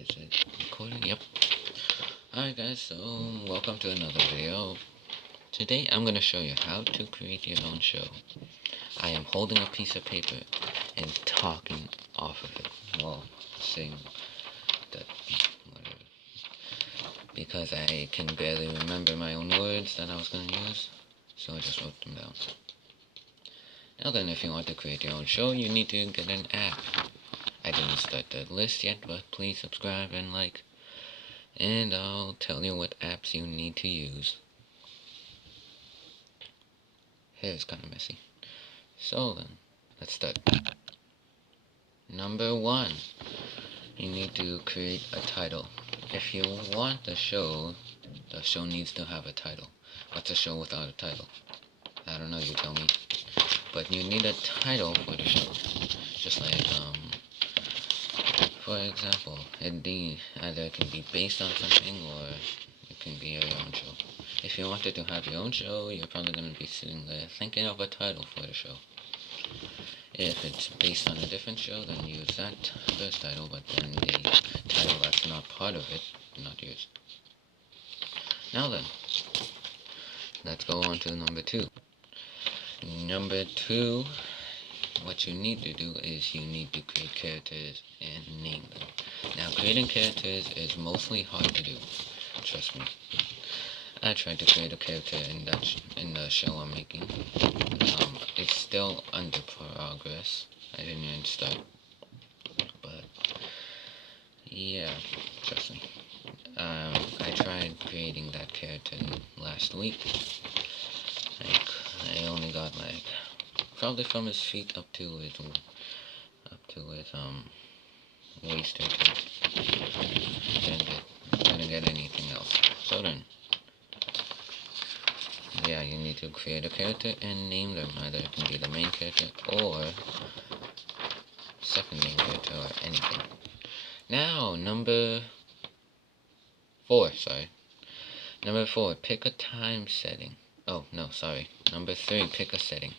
Is it recording? Yep. Alright guys, so welcome to another video. Today I'm going to show you how to create your own show. I am holding a piece of paper and talking off of it while saying that whatever. Because I can barely remember my own words that I was going to use, so I just wrote them down. Now then, if you want to create your own show, you need to get an app. I didn't start the list yet, but please subscribe and like, and I'll tell you what apps you need to use. Here's kind of messy. So then, let's start. Number 1, you need to create a title. If you want the show needs to have a title. What's a show without a title? I don't know, you tell me. But you need a title for the show. Just like, for example, either it can be based on something or it can be your own show. If you wanted to have your own show, you're probably going to be sitting there thinking of a title for the show. If it's based on a different show, then use that first title, but then the title that's not part of it, not yours. Now then, let's go on to number 2. Number 2, what you need to do is you need to create characters and name them. Now, creating characters is mostly hard to do, trust me. I tried to create a character in the show I'm making. It's still under progress. I didn't even start, but yeah, trust me. I tried creating that character last week. I only got like probably from his feet up to his waist or didn't get anything else. So then, yeah, you need to create a character and name them. Either it can be the main character or second main character or anything. Now, number 4, pick a time setting. Oh, no, sorry. Number 3, pick a setting.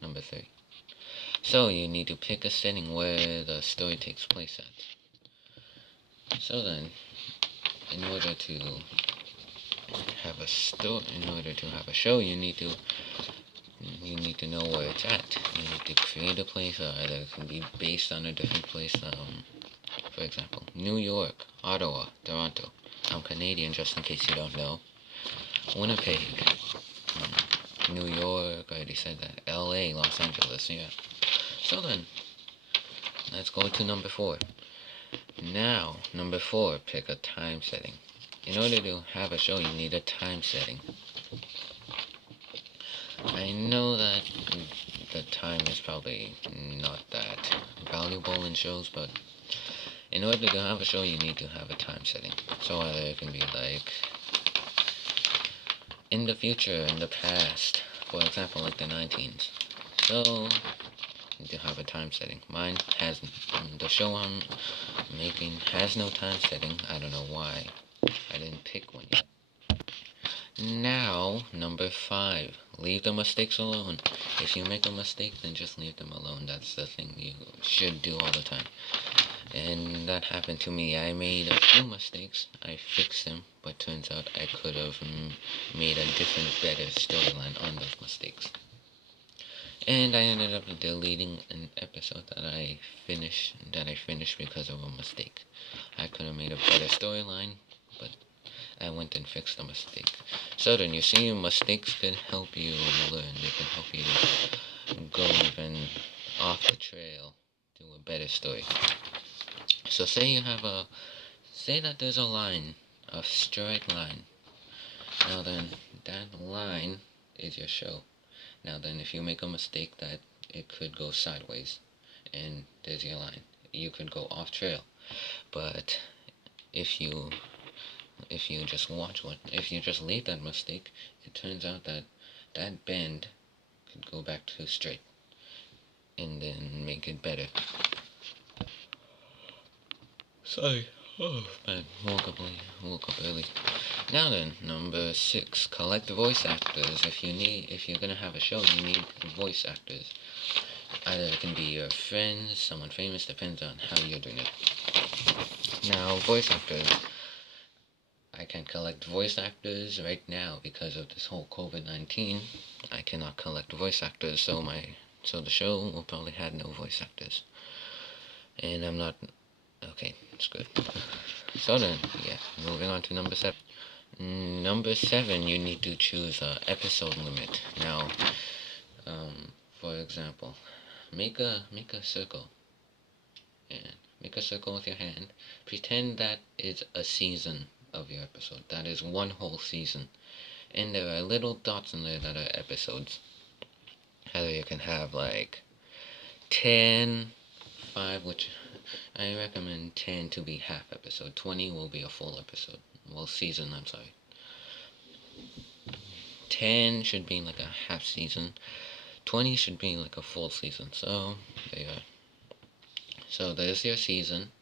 Number 3. So, you need to pick a setting where the story takes place at. So then, in order to have a show, you need to know where it's at. You need to create a place, either it can be based on a different place. For example, New York, Ottawa, Toronto. I'm Canadian, just in case you don't know. Winnipeg, New York, I already said that. LA, Los Angeles, yeah. So then, let's go to number 4. Now, number 4, pick a time setting. In order to have a show, you need a time setting. I know that the time is probably not that valuable in shows, but in order to have a show, you need to have a time setting. So either it can be like in the future, in the past, for example, like the 19s. So, you need to have a time setting. Mine has, the show I'm making has no time setting. I don't know why. I didn't pick one yet. Now, number 5, leave the mistakes alone. If you make a mistake, then just leave them alone. That's the thing you should do all the time. And that happened to me. I made a few mistakes. I fixed them, but turns out I could have made a different, better storyline on those mistakes. And I ended up deleting an episode that I finished because of a mistake. I could have made a better storyline, but I went and fixed the mistake. So then, you see, mistakes can help you learn. They can help you go even off the trail to a better story. So say that there's a line, a straight line. Now then, that line is your show. Now then, if you make a mistake that it could go sideways, and there's your line, you could go off trail. But if you just leave that mistake, it turns out that that bend could go back to straight, and then make it better. Sorry. Oh, I woke up early. Now then, number 6, collect voice actors. If you're gonna have a show, you need voice actors. Either it can be your friends, someone famous, depends on how you're doing it. Now, voice actors. I can collect voice actors right now because of this whole COVID-19. I cannot collect voice actors, so the show will probably have no voice actors. And I'm not okay. It's good. So then, yeah, moving on to number 7. Number 7, you need to choose a episode limit. Now, for example, make a circle and make a circle with your hand. Pretend that is a season of your episode. That is one whole season. And there are little dots in there that are episodes. Either you can have like 10, 5, which I recommend 10 to be half episode. 20 will be a full episode. Well, season, I'm sorry. 10 should be like a half season. 20 should be like a full season. So, there you are. So, there's your season.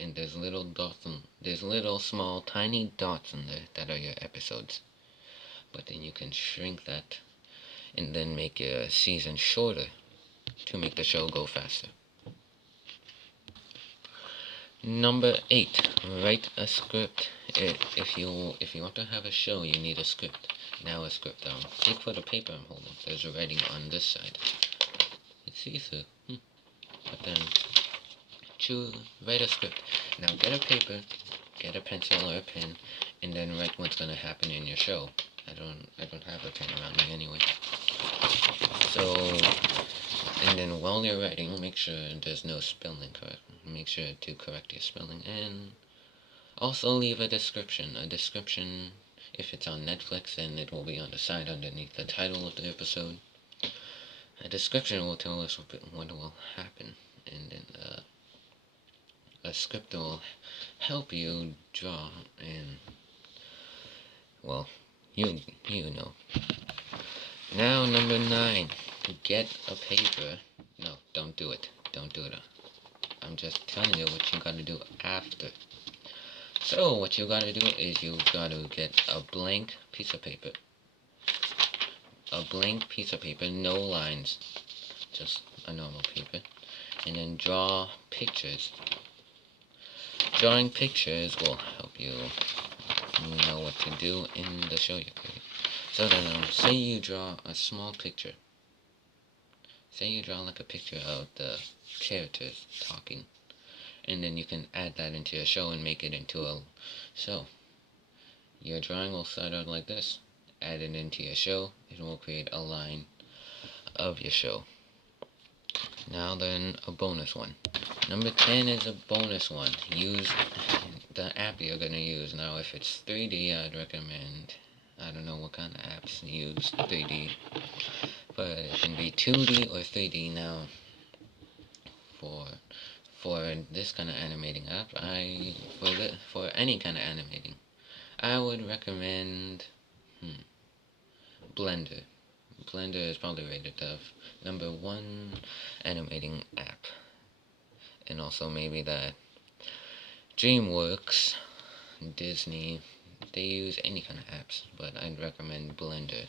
And there's little dots there's little small tiny dots in there that are your episodes. But then you can shrink that and then make your season shorter to make the show go faster. Number 8, write a script. If you want to have a show, you need a script. Now a script. Take for the paper I'm holding. There's writing on this side. It's see-through. But then write a script. Now get a paper, get a pencil or a pen, and then write what's gonna happen in your show. I don't have a pen around me anyway. So, and then while you're writing, make sure there's no spelling correct. Make sure to correct your spelling, and also leave a description. A description, if it's on Netflix, then it will be on the side underneath the title of the episode. A description will tell us what will happen, and then a script will help you draw, and well, you know. Now number 9, get a paper. No, don't do it. Don't do it. I'm just telling you what you gotta do after. So what you gotta do is you gotta get a blank piece of paper. A blank piece of paper, no lines, just a normal paper, and then draw pictures. Drawing pictures will help you know what to do in the show you create. So then, say you draw a small picture. Say you draw like a picture of the characters talking, and then you can add that into your show and make it into a show. Your drawing will start out like this. Add it into your show. It will create a line of your show. Now then, a bonus one. Number 10 is a bonus one. Use the app you're gonna use. Now, if it's 3D, I'd recommend, I don't know what kind of apps use 3D, but it can be 2D or 3D. Now, for this kind of animating app, for any kind of animating, I would recommend Blender. Blender is probably rated the number 1 animating app. And also maybe that DreamWorks, Disney, they use any kind of apps, but I'd recommend Blender.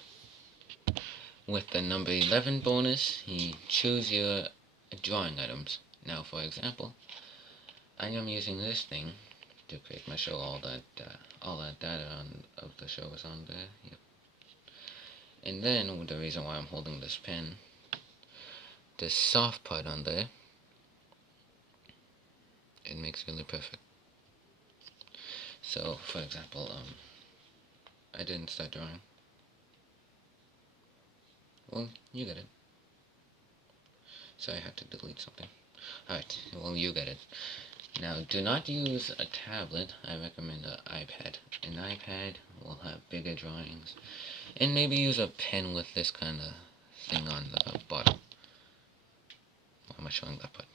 With the number 11 bonus, you choose your drawing items. Now, for example, I am using this thing to create my show. All that data of the show is on there. Yep. And then the reason why I'm holding this pen, this soft part on there, it makes really perfect. So, for example, I didn't start drawing. Well, you get it. So I have to delete something. Alright, well, you get it. Now, do not use a tablet. I recommend an iPad. An iPad will have bigger drawings. And maybe use a pen with this kind of thing on the bottom. Why am I showing that part?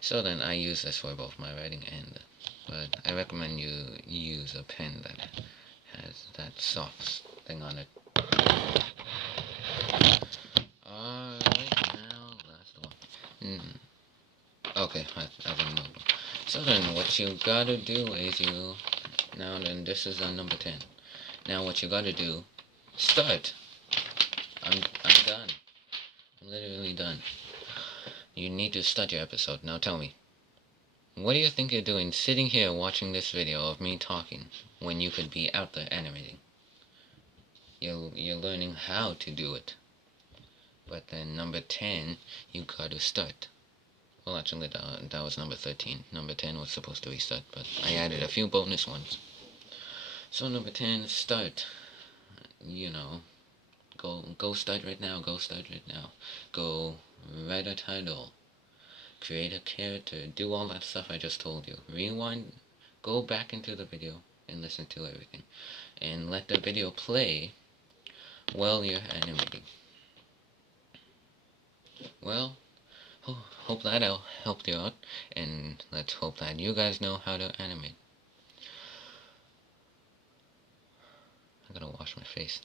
So then I use this for both my writing but I recommend you use a pen that has that soft thing on it. Alright, now last one. Okay, I didn't know. So then what you gotta do is now then this is number 10. Now what you gotta do, start. I'm done. I'm literally done. You need to start your episode. Now tell me. What do you think you're doing sitting here watching this video of me talking when you could be out there animating? You're learning how to do it. But then number 10, you gotta start. Well, actually, that was number 13. Number 10 was supposed to be start, but I added a few bonus ones. So number 10, start. You know, go start right now, go start right now. Go write a title, create a character, do all that stuff I just told you. Rewind, go back into the video and listen to everything. And let the video play while you're animating. Well, hope that helped you out, and let's hope that you guys know how to animate. I gotta wash my face.